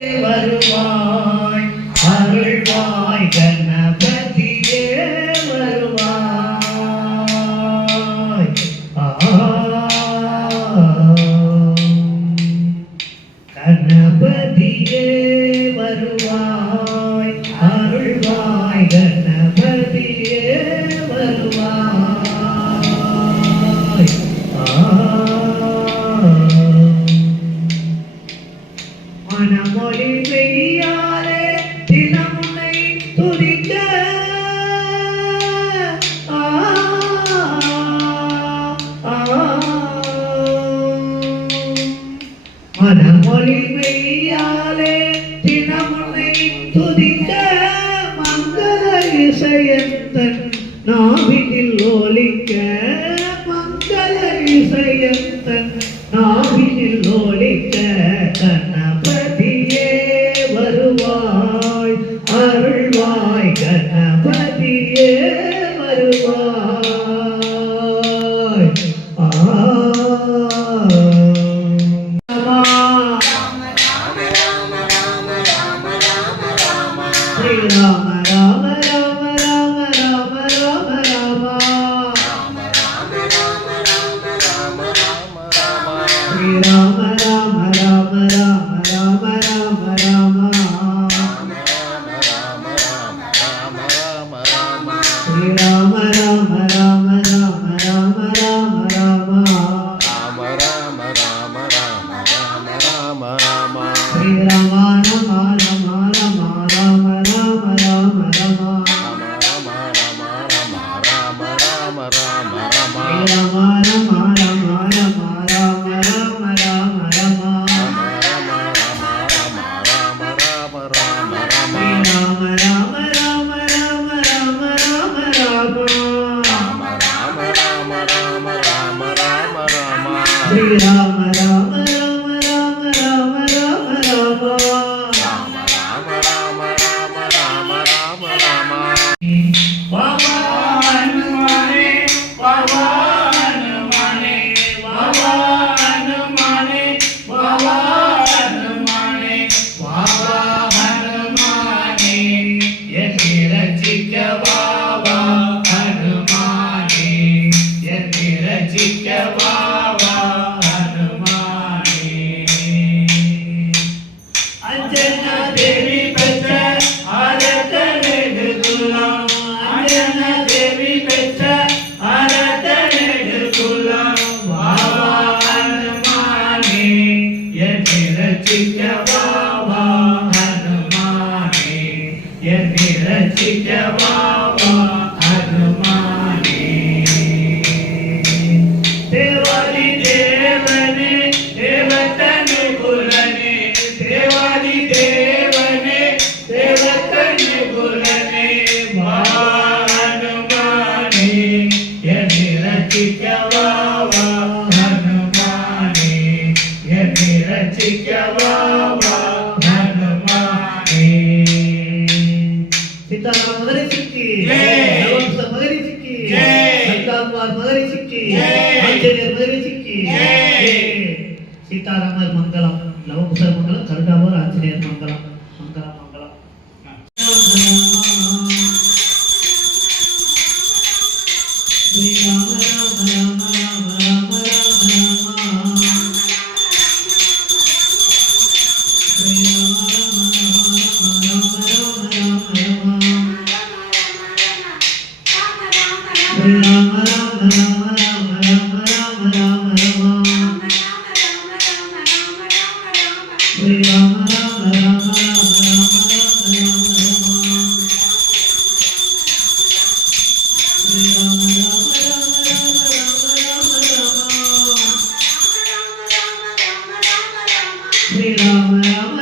வருவாய் அருள்வாய் கணபதியே வருவாய். கணபதியே வருவாய் அருள்வாய் கணபதியே வருவாய். மனமொழி மெய்யாலே தினமுனை துதிக்க மனமொழி மெய்யாலே தினமுனை துதிக்க மங்கள இசையந்தன் நாவினில் ஒலிக்க மங்கள இசையந்தன் நாவினில் ஒலிக்க கணபதியே வருவாய் அருள்வாய் கணபதியே வருவாய். ஸ்ரீ ராம ராம ராம ராம ராம ராம ராம ஸ்ரீ ராம ராம ராம ராம ராம ராம ராம ஸ்ரீ ராம ராம ராம ராம ராம ராம ராம ஸ்ரீ ராம ராம ராம ராம ராம ராம ராம ராம ஸ்ரீ ராம ராம ராம ராம ராம ராம ராம ராம ஸ்ரீ ராம ராம ராம ராம ராம ராம ராம ஸ்ரீ ராம ராம ராம ராம ராம ராம ராம வாவா ஹனுமானே வாவா ஹனுமானே வாவா ஹனுமானே வாவா ஹனுமானே வாவா ஹனுமானே என்னை ரட்சிக்க வாவா ஹனுமானே என்னை ரட்சிக்க வாவா ஹனுமானே. அஞ்சனா தேவி பெற்ற அரக்கனேடு குலம் அஞ்சனா தேவி பெற்ற அரக்கனேடு குலம் வாவா ஹனுமானே என்னை ரட்சிக்க வாவா ஹனுமானே என்னை ரட்சிக்க வாவா ஹனுமானே. தேவாதி தேவனே தேவதனு குலனே தேவாதி தேவனே தேவதனு குலனே வாவா ஹனுமானே என்னை ரட்சிக்க வாவா ஹனுமானே என்னை ரட்சிக்க வாவா ஹனுமானே. சீதாராம மகரிஷிக்கு நவம்ச மகரிஷிக்கு சந்தாகுமார் மகரிஷிக்கு ஆஞ்சநேயர் மகரிஷிக்கு சீதாராமர் மங்களம் லவகுசர் மங்களம் கருடாமர் ஆஞ்சநேயர் மங்களம் மங்களம் மங்களம். ஸ்ரீ ராம ராம ராம ராம ராம ராம ராம ஸ்ரீ ராம ராம ராம ராம ராம ராம ராம ஸ்ரீ ராம ராம ராம ராம ராம ராம ராம ராம ஸ்ரீ ராம ராம ராம ராம ராம ராம ராம ஸ்ரீ ராம ராம ராம ராம ராம ராம ராம ஸ்ரீ ராம ராம